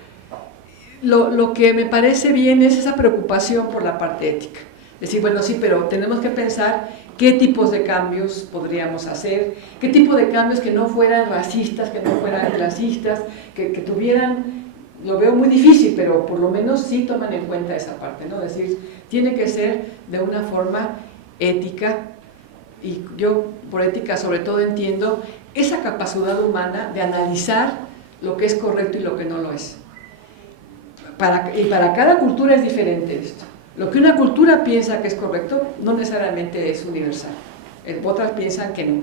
lo que me parece bien es esa preocupación por la parte ética. Decir, bueno, sí, pero tenemos que pensar qué tipos de cambios podríamos hacer, qué tipo de cambios que no fueran racistas, que no fueran clasistas, que tuvieran, lo veo muy difícil, pero por lo menos sí toman en cuenta esa parte, ¿no? Es decir, tiene que ser de una forma ética, y yo por ética sobre todo entiendo esa capacidad humana de analizar lo que es correcto y lo que no lo es. Y para cada cultura es diferente esto. Lo que una cultura piensa que es correcto no necesariamente es universal. Otras piensan que no.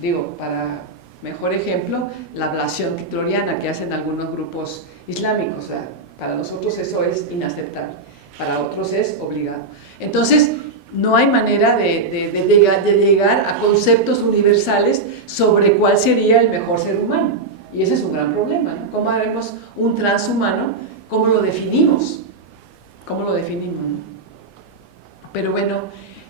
Digo, para mejor ejemplo, la ablación clitoriana que hacen algunos grupos islámicos. O sea, para nosotros eso es inaceptable, para otros es obligado. Entonces, no hay manera de llegar a conceptos universales sobre cuál sería el mejor ser humano. Y ese es un gran problema, ¿no? ¿Cómo haremos un transhumano? ¿Cómo lo definimos? ¿Cómo lo definimos, no? Pero bueno,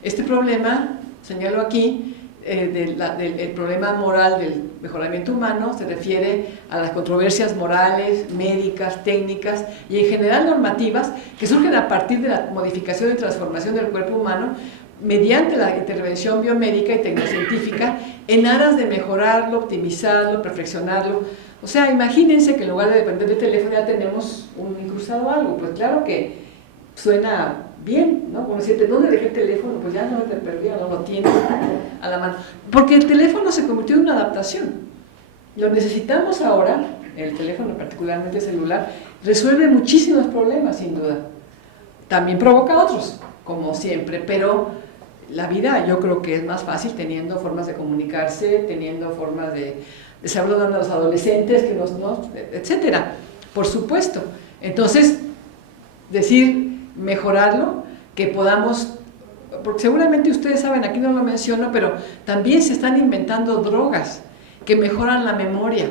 este problema, señalo aquí, el problema moral del mejoramiento humano se refiere a las controversias morales, médicas, técnicas y en general normativas que surgen a partir de la modificación y transformación del cuerpo humano mediante la intervención biomédica y tecnocientífica en aras de mejorarlo, optimizarlo, perfeccionarlo. O sea, imagínense que en lugar de depender del teléfono ya tenemos un incrustado algo. Pues claro que suena bien, ¿no? Como decirte, ¿dónde dejé el teléfono? Pues ya no te perdí, no lo tienes a la mano. Porque el teléfono se convirtió en una adaptación. Lo necesitamos ahora, el teléfono particularmente celular, resuelve muchísimos problemas sin duda. También provoca otros, como siempre, pero la vida yo creo que es más fácil teniendo formas de comunicarse, teniendo formas de saberlo dando a los adolescentes, etcétera, por supuesto. Entonces, mejorarlo, que podamos, porque seguramente ustedes saben, aquí no lo menciono, pero también se están inventando drogas que mejoran la memoria,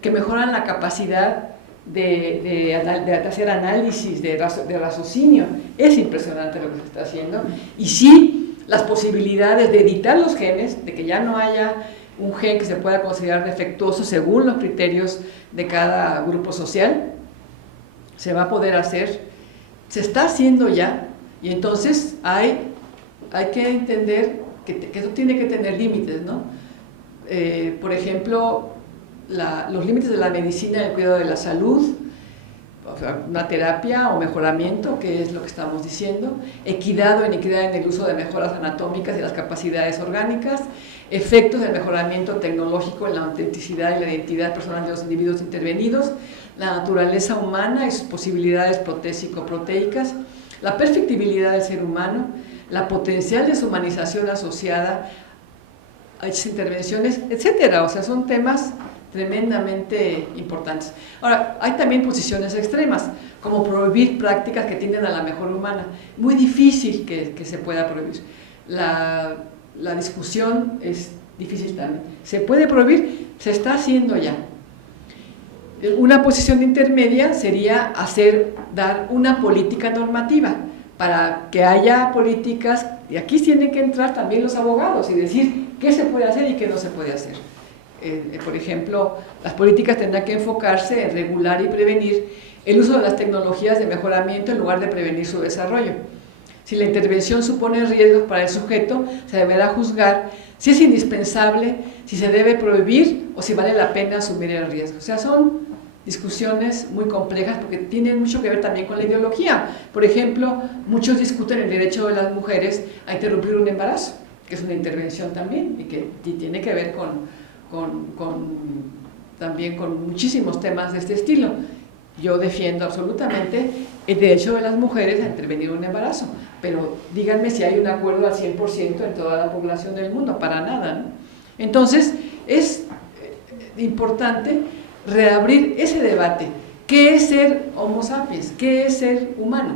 que mejoran la capacidad de hacer análisis, de raciocinio. Es impresionante lo que se está haciendo. Y sí, las posibilidades de editar los genes, de que ya no haya un gen que se pueda considerar defectuoso según los criterios de cada grupo social, se va a poder hacer, se está haciendo ya, y entonces hay que entender que eso tiene que tener límites, ¿no? Por ejemplo, los límites de la medicina, el cuidado de la salud, o sea, una terapia o mejoramiento, que es lo que estamos diciendo, equidad o inequidad en el uso de mejoras anatómicas y las capacidades orgánicas, efectos del mejoramiento tecnológico en la autenticidad y la identidad personal de los individuos intervenidos, la naturaleza humana y sus posibilidades protésico-proteicas, la perfectibilidad del ser humano, la potencial deshumanización asociada a estas intervenciones, etcétera. O sea, son temas tremendamente importantes. Ahora, hay también posiciones extremas, como prohibir prácticas que tienden a la mejora humana. Muy difícil que se pueda prohibir. La discusión es difícil también. ¿Se puede prohibir? Se está haciendo ya. Una posición intermedia sería dar una política normativa para que haya políticas, y aquí tienen que entrar también los abogados y decir qué se puede hacer y qué no se puede hacer. Por ejemplo, las políticas tendrán que enfocarse en regular y prevenir el uso de las tecnologías de mejoramiento en lugar de prevenir su desarrollo. Si la intervención supone riesgos para el sujeto, se deberá juzgar si es indispensable, si se debe prohibir o si vale la pena asumir el riesgo. O sea, son discusiones muy complejas porque tienen mucho que ver también con la ideología. Por ejemplo, muchos discuten el derecho de las mujeres a interrumpir un embarazo, que es una intervención también y que tiene que ver también con muchísimos temas de este estilo. Yo defiendo absolutamente el derecho de las mujeres a intervenir un embarazo, pero díganme si hay un acuerdo al 100% en toda la población del mundo, para nada, ¿no? Entonces, es importante reabrir ese debate. ¿Qué es ser homo sapiens? ¿Qué es ser humano?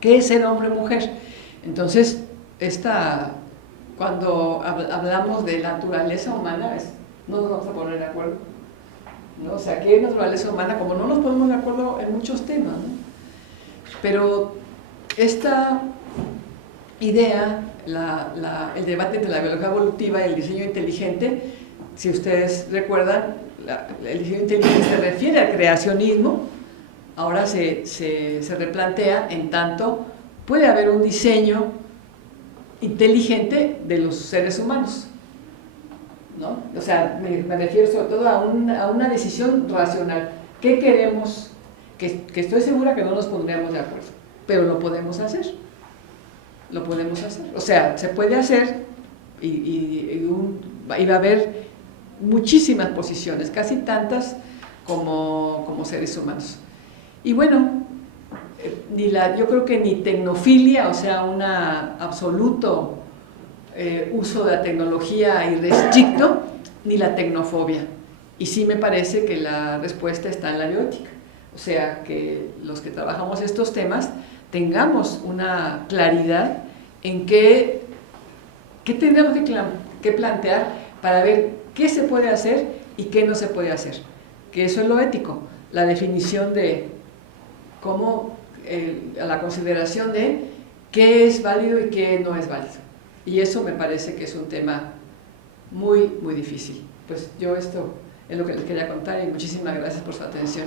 ¿Qué es ser hombre o mujer? Entonces, cuando hablamos de naturaleza humana, no nos vamos a poner de acuerdo, ¿no? O sea, ¿qué es naturaleza humana? Como no nos ponemos de acuerdo en muchos temas, ¿no? Pero esta idea, el debate entre la biología evolutiva y el diseño inteligente, si ustedes recuerdan, el diseño inteligente se refiere al creacionismo, ahora se replantea en tanto puede haber un diseño inteligente de los seres humanos, ¿no? O sea, me refiero sobre todo a una decisión racional. ¿Qué queremos? Que estoy segura que no nos pondríamos de acuerdo, pero lo podemos hacer. Lo podemos hacer. O sea, se puede hacer y va a haber muchísimas posiciones, casi tantas como seres humanos. Y bueno, yo creo que ni tecnofilia, o sea, un absoluto uso de la tecnología irrestricto, ni la tecnofobia. Y sí me parece que la respuesta está en la bioética. O sea, que los que trabajamos estos temas tengamos una claridad en qué tendremos que plantear para ver qué se puede hacer y qué no se puede hacer. Que eso es lo ético, la definición de cómo, la consideración de qué es válido y qué no es válido. Y eso me parece que es un tema muy, muy difícil. Pues yo esto es lo que les quería contar y muchísimas gracias por su atención.